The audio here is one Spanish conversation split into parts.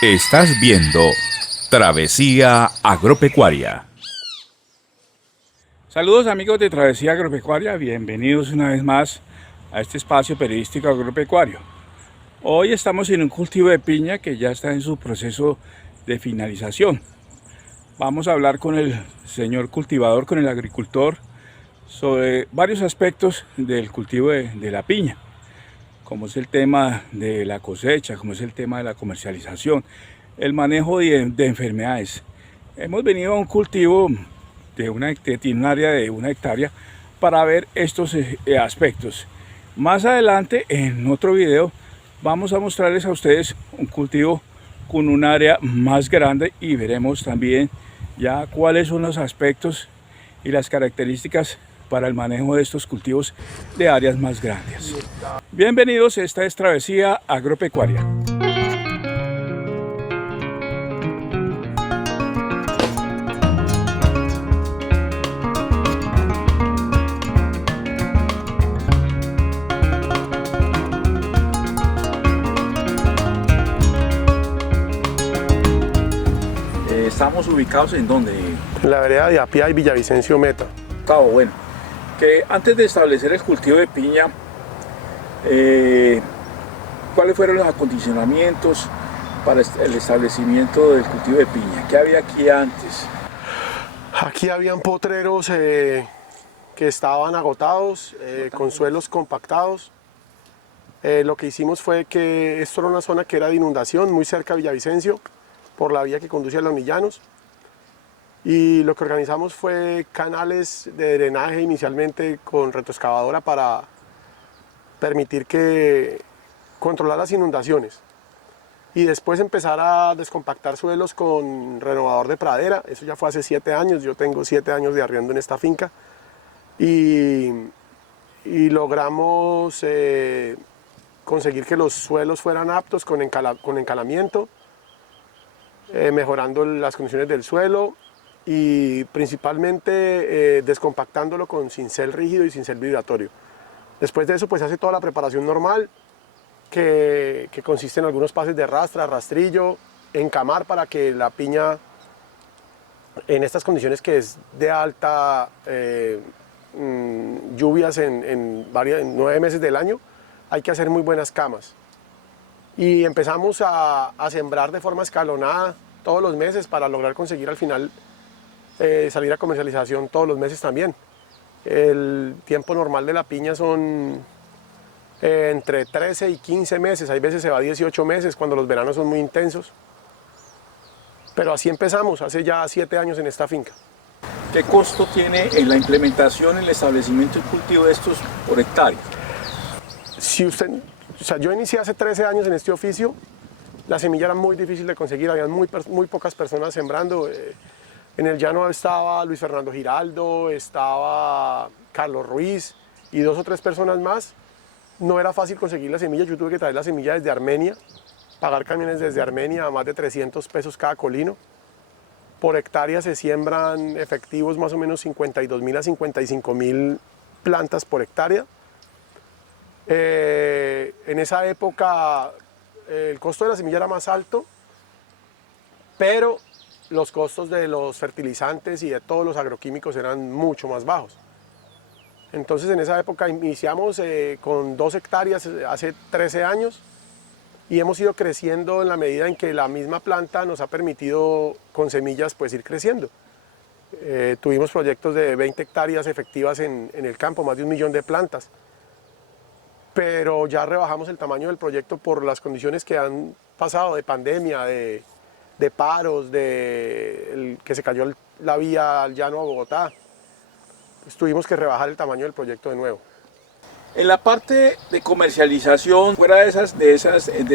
Estás viendo Travesía Agropecuaria. Saludos amigos de Travesía Agropecuaria, bienvenidos una vez más a este espacio periodístico agropecuario. Hoy estamos en un cultivo de piña que ya está en su proceso de finalización. Vamos a hablar con el señor cultivador, con el agricultor, sobre varios aspectos del cultivo de la piña, como es el tema de la cosecha, como es el tema de la comercialización, el manejo de enfermedades. Hemos venido a un cultivo tiene un área de 1 hectárea para ver estos aspectos. Más adelante en otro video vamos a mostrarles a ustedes un cultivo con un área más grande y veremos también ya cuáles son los aspectos y las características para el manejo de estos cultivos de áreas más grandes. Bienvenidos, esta es Travesía Agropecuaria. Estamos ubicados en donde, en la vereda de Apia y Villavicencio Meta. Cabo, bueno, que antes de establecer el cultivo de piña, ¿cuáles fueron los acondicionamientos para el establecimiento del cultivo de piña? ¿Qué había aquí antes? Aquí habían potreros que estaban agotados, con suelos compactados. Lo que hicimos fue que esto era una zona que era de inundación, muy cerca de Villavicencio, por la vía que conduce a Los Nillanos. Y lo que organizamos fue canales de drenaje inicialmente con retroexcavadora para permitir que controlar las inundaciones. Y después empezar a descompactar suelos con renovador de pradera. Eso ya fue hace 7 años, yo tengo 7 años de arriendo en esta finca. Y logramos conseguir que los suelos fueran aptos con encalamiento, mejorando las condiciones del suelo y principalmente descompactándolo con cincel rígido y cincel vibratorio. Después de eso pues se hace toda la preparación normal que consiste en algunos pases de rastra, rastrillo, encamar para que la piña en estas condiciones que es de alta lluvias en 9 meses del año, hay que hacer muy buenas camas. Y empezamos a sembrar de forma escalonada todos los meses para lograr conseguir al final salir a comercialización todos los meses también. El tiempo normal de la piña son entre 13 y 15 meses, hay veces se va a 18 meses cuando los veranos son muy intensos. Pero así empezamos, hace ya 7 años en esta finca. ¿Qué costo tiene en la implementación, el establecimiento y cultivo de estos por hectárea? Yo inicié hace 13 años en este oficio, la semilla era muy difícil de conseguir, había muy pocas personas sembrando. En el llano estaba Luis Fernando Giraldo, estaba Carlos Ruiz y 2 o 3 personas más. No era fácil conseguir la semilla, yo tuve que traer la semilla desde Armenia, pagar camiones desde Armenia a más de 300 pesos cada colino. Por hectárea se siembran efectivos más o menos 52.000 a 55.000 plantas por hectárea. En esa época el costo de la semilla era más alto, pero los costos de los fertilizantes y de todos los agroquímicos eran mucho más bajos. Entonces en esa época iniciamos con 2 hectáreas hace 13 años y hemos ido creciendo en la medida en que la misma planta nos ha permitido con semillas pues ir creciendo. Tuvimos proyectos de 20 hectáreas efectivas en el campo, más de 1 millón de plantas. Pero ya rebajamos el tamaño del proyecto por las condiciones que han pasado de pandemia, de paros, que se cayó la vía al llano a Bogotá. Pues tuvimos que rebajar el tamaño del proyecto de nuevo. En la parte de comercialización, fuera de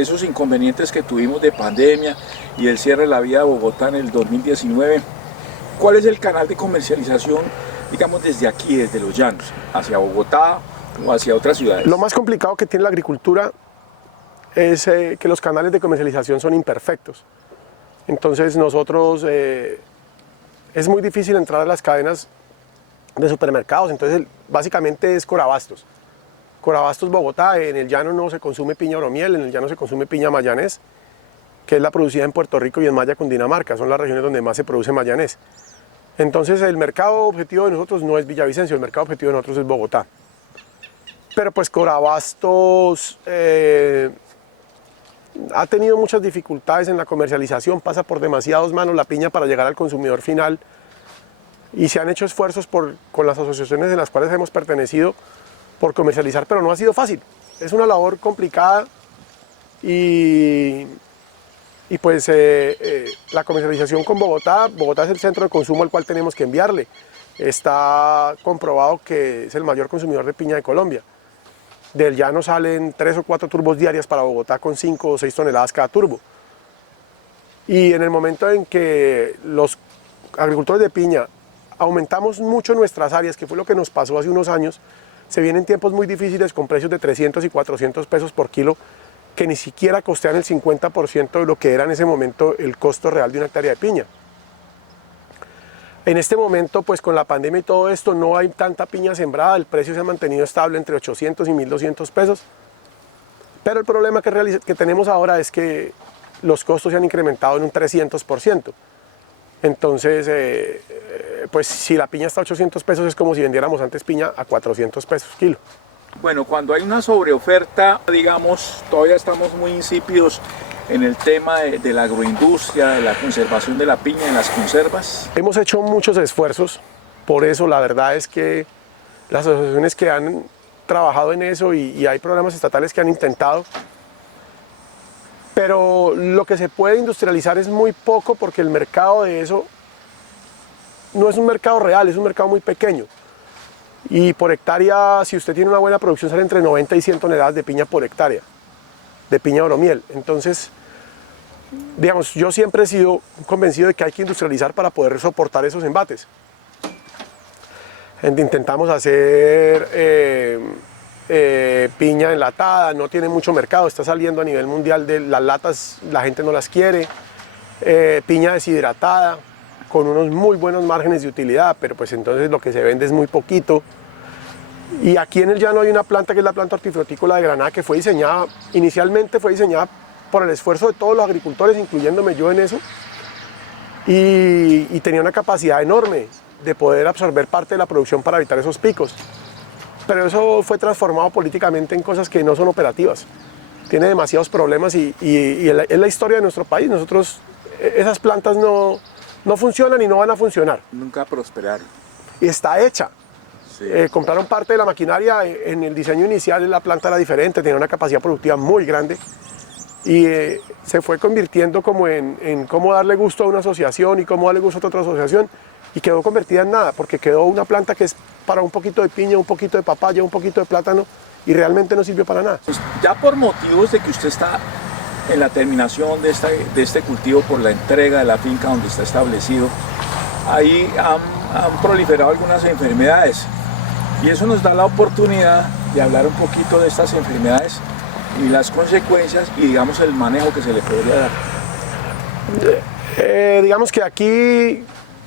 esos inconvenientes que tuvimos de pandemia y el cierre de la vía de Bogotá en el 2019, ¿cuál es el canal de comercialización, digamos, desde aquí, desde los llanos, hacia Bogotá o hacia otras ciudades? Lo más complicado que tiene la agricultura es que los canales de comercialización son imperfectos. Entonces nosotros, es muy difícil entrar a las cadenas de supermercados, entonces básicamente es Corabastos. Corabastos Bogotá, en el llano no se consume piña oromiel, en el llano se consume piña mayanés. que es la producida en Puerto Rico y en Maya, Cundinamarca, son las regiones donde más se produce mayanés. Entonces el mercado objetivo de nosotros no es Villavicencio, el mercado objetivo de nosotros es Bogotá. Pero pues Corabastos ha tenido muchas dificultades en la comercialización, pasa por demasiadas manos la piña para llegar al consumidor final y se han hecho esfuerzos con las asociaciones en las cuales hemos pertenecido por comercializar, pero no ha sido fácil. Es una labor complicada y pues la comercialización con Bogotá es el centro de consumo al cual tenemos que enviarle. Está comprobado que es el mayor consumidor de piña de Colombia. Del llano salen 3 o 4 turbos diarias para Bogotá con 5 o 6 toneladas cada turbo. Y en el momento en que los agricultores de piña aumentamos mucho nuestras áreas, que fue lo que nos pasó hace unos años, se vienen tiempos muy difíciles con precios de 300 y 400 pesos por kilo, que ni siquiera costean el 50% de lo que era en ese momento el costo real de una hectárea de piña. En este momento, pues con la pandemia y todo esto, no hay tanta piña sembrada, el precio se ha mantenido estable entre 800 y 1200 pesos. Pero el problema que tenemos ahora es que los costos se han incrementado en un 300%. Entonces, pues si la piña está a 800 pesos es como si vendiéramos antes piña a 400 pesos kilo. Bueno, cuando hay una sobreoferta, digamos, todavía estamos muy insípidos en el tema de la agroindustria, de la conservación de la piña en las conservas. Hemos hecho muchos esfuerzos, por eso la verdad es que las asociaciones que han trabajado en eso y hay programas estatales que han intentado, pero lo que se puede industrializar es muy poco porque el mercado de eso no es un mercado real, es un mercado muy pequeño. Y por hectárea, si usted tiene una buena producción, sale entre 90 y 100 toneladas de piña por hectárea, de piña oromiel. Entonces, digamos, yo siempre he sido convencido de que hay que industrializar para poder soportar esos embates. Intentamos hacer piña enlatada, no tiene mucho mercado, está saliendo a nivel mundial de las latas, la gente no las quiere. Piña deshidratada, con unos muy buenos márgenes de utilidad, pero pues entonces lo que se vende es muy poquito. Y aquí en el llano hay una planta que es la planta hortifrutícola de Granada, que inicialmente fue diseñada por el esfuerzo de todos los agricultores, incluyéndome yo en eso, y tenía una capacidad enorme de poder absorber parte de la producción para evitar esos picos. Pero eso fue transformado políticamente en cosas que no son operativas. Tiene demasiados problemas y es la historia de nuestro país. Nosotros, esas plantas no funcionan y no van a funcionar. Nunca prosperaron. Y está hecha. Sí. Compraron parte de la maquinaria, en el diseño inicial la planta era diferente, tenía una capacidad productiva muy grande y se fue convirtiendo como en cómo darle gusto a una asociación y cómo darle gusto a otra asociación y quedó convertida en nada, porque quedó una planta que es para un poquito de piña, un poquito de papaya, un poquito de plátano y realmente no sirvió para nada. Pues ya por motivos de que usted está en la terminación de este cultivo por la entrega de la finca donde está establecido, ahí han proliferado algunas enfermedades y eso nos da la oportunidad de hablar un poquito de estas enfermedades y las consecuencias y digamos el manejo que se le podría dar. Digamos que aquí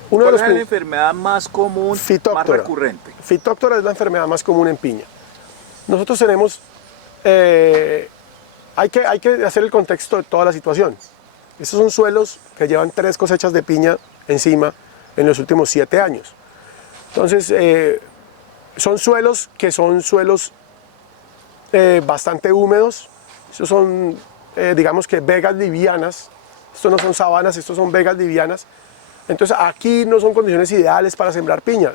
¿Cuál es la enfermedad más común, Fitóctora. más recurrente? Fitóctora es la enfermedad más común en piña. Nosotros tenemos, hay que hacer el contexto de toda la situación. Estos son suelos que llevan 3 cosechas de piña encima en los últimos 7 años. Entonces, son suelos que son suelos bastante húmedos. Estos son, digamos que vegas livianas. Estos no son sabanas, estos son vegas livianas. Entonces, aquí no son condiciones ideales para sembrar piña.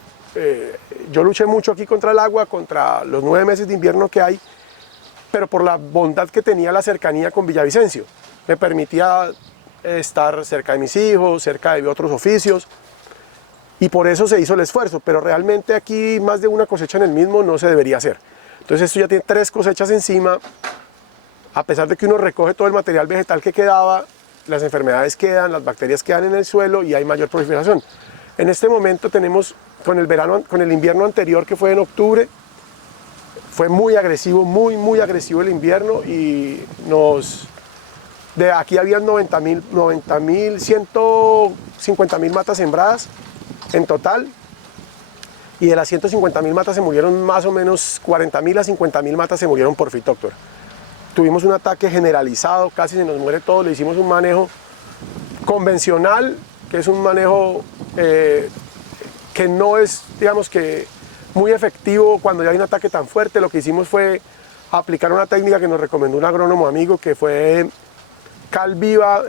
Yo luché mucho aquí contra el agua, contra los 9 meses de invierno que hay, pero por la bondad que tenía la cercanía con Villavicencio. Me permitía estar cerca de mis hijos, cerca de otros oficios, y por eso se hizo el esfuerzo, pero realmente aquí más de una cosecha en el mismo no se debería hacer. Entonces esto ya tiene 3 cosechas encima, a pesar de que uno recoge todo el material vegetal que quedaba, las enfermedades quedan, las bacterias quedan en el suelo y hay mayor proliferación. En este momento tenemos, con el invierno anterior que fue en octubre, fue muy agresivo, muy agresivo el invierno y de aquí habían 150.000 matas sembradas en total y de las 150.000 matas se murieron más o menos 40.000 a 50.000 matas se murieron por fitóctora. tuvimos un ataque generalizado, casi se nos muere todo, le hicimos un manejo convencional, que es un manejo que no es, digamos que, muy efectivo cuando ya hay un ataque tan fuerte. Lo que hicimos fue aplicar una técnica que nos recomendó un agrónomo amigo, que fue cal viva,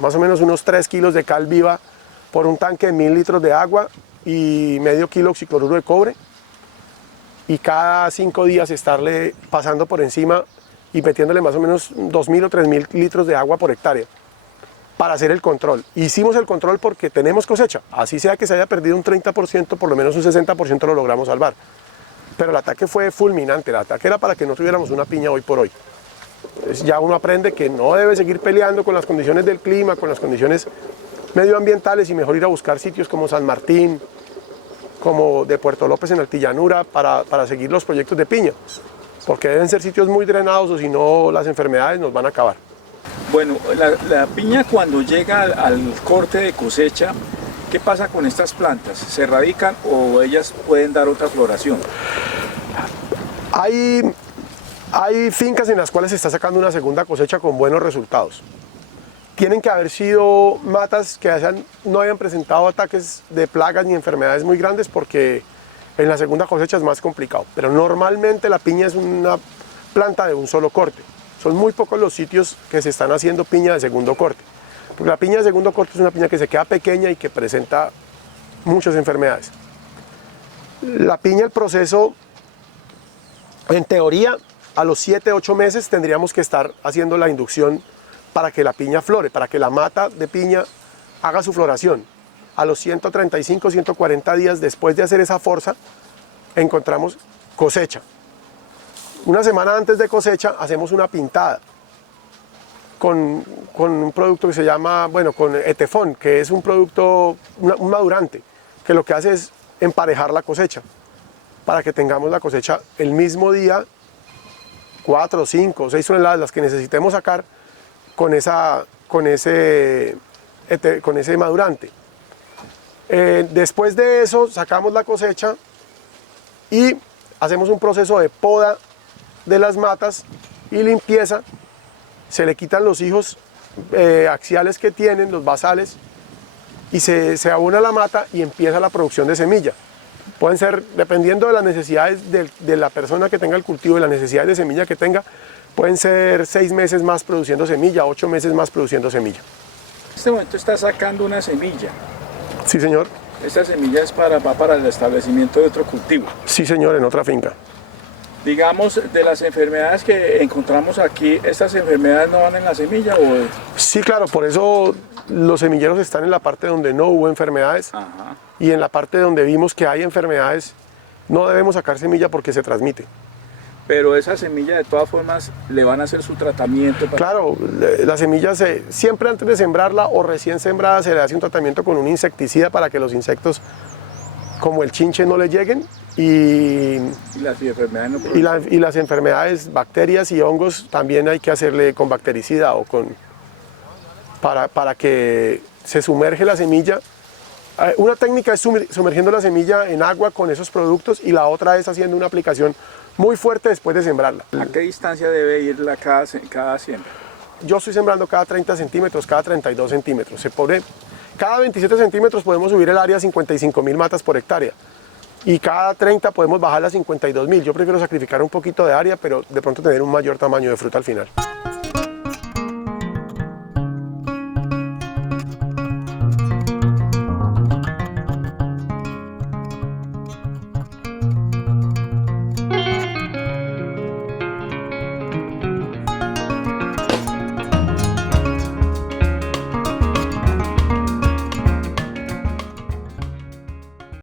más o menos unos 3 kilos de cal viva por un tanque de 1000 litros de agua y medio kilo de oxicloruro de cobre, y cada 5 días estarle pasando por encima y metiéndole más o menos 2000 o 3000 litros de agua por hectárea para hacer el control. Hicimos el control porque tenemos cosecha, así sea que se haya perdido un 30%, por lo menos un 60% lo logramos salvar. Pero el ataque fue fulminante, el ataque era para que no tuviéramos una piña hoy por hoy. Entonces ya uno aprende que no debe seguir peleando con las condiciones del clima, con las condiciones medioambientales, y mejor ir a buscar sitios como San Martín, como de Puerto López en Altillanura, para seguir los proyectos de piña, porque deben ser sitios muy drenados, o si no las enfermedades nos van a acabar. Bueno, la piña cuando llega al corte de cosecha, ¿qué pasa con estas plantas? ¿Se erradican o ellas pueden dar otra floración? Hay fincas en las cuales se está sacando una segunda cosecha con buenos resultados. Tienen que haber sido matas que no hayan presentado ataques de plagas ni enfermedades muy grandes, porque en la segunda cosecha es más complicado. Pero normalmente la piña es una planta de un solo corte. Son muy pocos los sitios que se están haciendo piña de segundo corte. Porque la piña de segundo corte es una piña que se queda pequeña y que presenta muchas enfermedades. La piña, el proceso, en teoría, a los 7-8 meses tendríamos que estar haciendo la inducción para que la piña flore, para que la mata de piña haga su floración. A los 135-140 días después de hacer esa forza, encontramos cosecha. Una semana antes de cosecha hacemos una pintada con un producto que se llama, bueno, con Etefón, que es un producto, un madurante, que lo que hace es emparejar la cosecha, para que tengamos la cosecha el mismo día, 4, 5, 6 toneladas, las que necesitemos sacar con ese madurante. Después de eso sacamos la cosecha y hacemos un proceso de poda de las matas y limpieza. Se le quitan los hijos axiales que tienen, los basales, y se abona la mata y empieza la producción de semilla. Pueden ser, dependiendo de las necesidades de la persona que tenga el cultivo y las necesidades de semilla que tenga, pueden ser 6 meses más produciendo semilla, 8 meses más produciendo semilla. En este momento está sacando una semilla. Sí, señor. Esta semilla va para el establecimiento de otro cultivo. Sí, señor, en otra finca. Digamos, de las enfermedades que encontramos aquí, ¿estas enfermedades no van en la semilla? Sí, claro, por eso los semilleros están en la parte donde no hubo enfermedades. Ajá. Y en la parte donde vimos que hay enfermedades no debemos sacar semilla porque se transmite. Pero esa semilla de todas formas le van a hacer su tratamiento. Claro, la semilla siempre antes de sembrarla o recién sembrada se le hace un tratamiento con un insecticida para que los insectos como el chinche no le lleguen y las enfermedades no y las enfermedades, bacterias y hongos también hay que hacerle con bactericida o para que se sumerge la semilla. Una técnica es sumergiendo la semilla en agua con esos productos y la otra es haciendo una aplicación muy fuerte después de sembrarla. ¿A qué distancia debe ir cada siembra? Yo estoy sembrando cada 30 centímetros, cada 32 centímetros. Cada 27 centímetros podemos subir el área a 55.000 matas por hectárea y cada 30 podemos bajarla a 52.000. Yo prefiero sacrificar un poquito de área, pero de pronto tener un mayor tamaño de fruta al final.